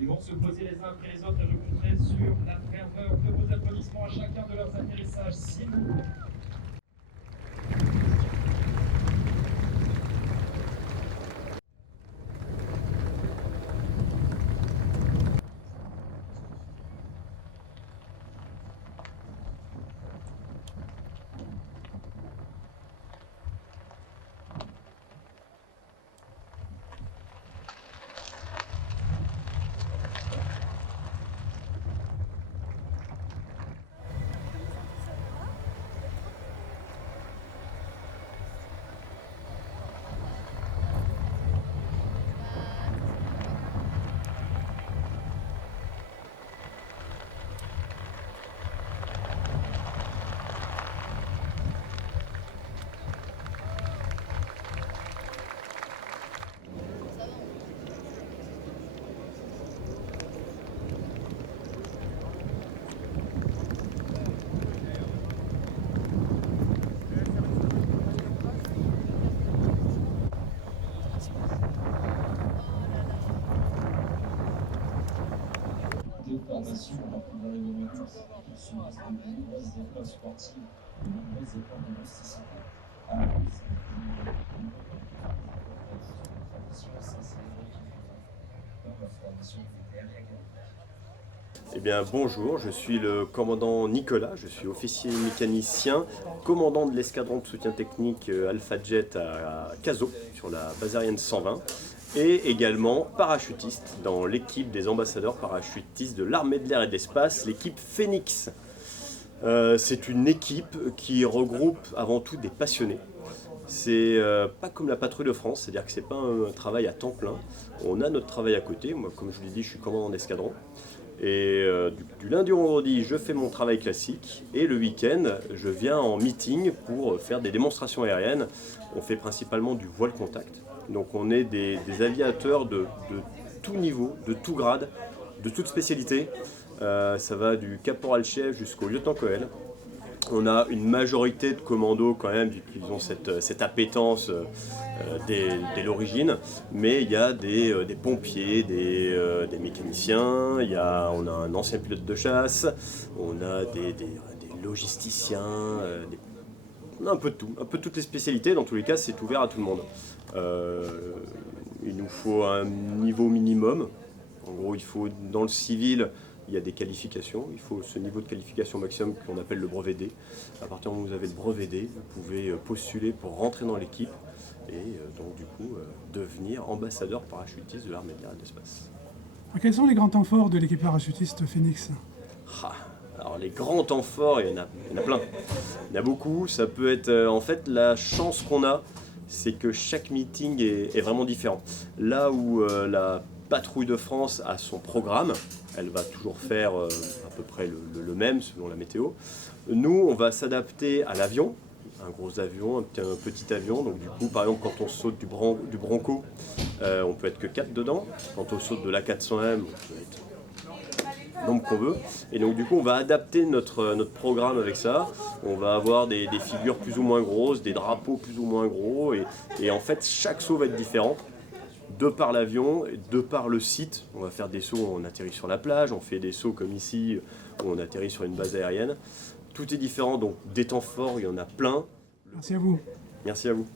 Ils vont se poser les uns après les autres et je voudrais sur la ferveur de vos applaudissements à chacun de leurs atterrissages, s'il vous plaît. Formation dans les domaines qui sont de nombreuses écoles sportives, de nombreuses écoles de rusticité. Eh bien bonjour, je suis le commandant Nicolas, je suis officier mécanicien, commandant de l'escadron de soutien technique Alpha Jet à Cazaux, sur la base aérienne 120, et également parachutiste dans l'équipe des ambassadeurs parachutistes de l'armée de l'air et de l'espace, l'équipe Phoenix. C'est une équipe qui regroupe avant tout des passionnés. C'est pas comme la patrouille de France, c'est-à-dire que c'est pas un travail à temps plein. On a notre travail à côté. Moi, comme je vous l'ai dit, je suis commandant d'escadron. Et du lundi au vendredi, je fais mon travail classique. Et le week-end, je viens en meeting pour faire des démonstrations aériennes. On fait principalement du voile contact. Donc on est des aviateurs de tout niveau, de tout grade, de toute spécialité. Ça va du caporal-chef jusqu'au lieutenant-colonel. On a une majorité de commandos quand même, qui ont cette appétence dès l'origine, mais il y a des pompiers, des mécaniciens, on a un ancien pilote de chasse, on a des logisticiens, on a un peu de tout, un peu toutes les spécialités. Dans tous les cas, c'est ouvert à tout le monde. Il nous faut un niveau minimum. En gros, il faut, dans le civil, il y a des qualifications. Il faut ce niveau de qualification maximum qu'on appelle le brevet D. À partir du moment où vous avez le brevet D, vous pouvez postuler pour rentrer dans l'équipe et donc du coup devenir ambassadeur parachutiste de l'armée de l'air et de l'espace. Quels sont les grands temps forts de l'équipe parachutiste Phoenix? Alors les grands temps forts, il y en a plein. Il y en a beaucoup. Ça peut être en fait la chance qu'on a, c'est que chaque meeting est vraiment différent. Là où la patrouille de France a son programme, elle va toujours faire à peu près le même selon la météo. Nous, on va s'adapter à l'avion, un gros avion, un petit avion. Donc du coup, par exemple, quand on saute du Bronco, on peut être que 4 dedans. Quand on saute de l'A400M, on peut être le nombre qu'on veut. Et donc du coup, on va adapter notre programme avec ça. On va avoir des figures plus ou moins grosses, des drapeaux plus ou moins gros. Et en fait, chaque saut va être différent. De par l'avion, de par le site. On va faire des sauts où on atterrit sur la plage, on fait des sauts comme ici où on atterrit sur une base aérienne. Tout est différent, donc des temps forts, il y en a plein. Merci à vous. Merci à vous.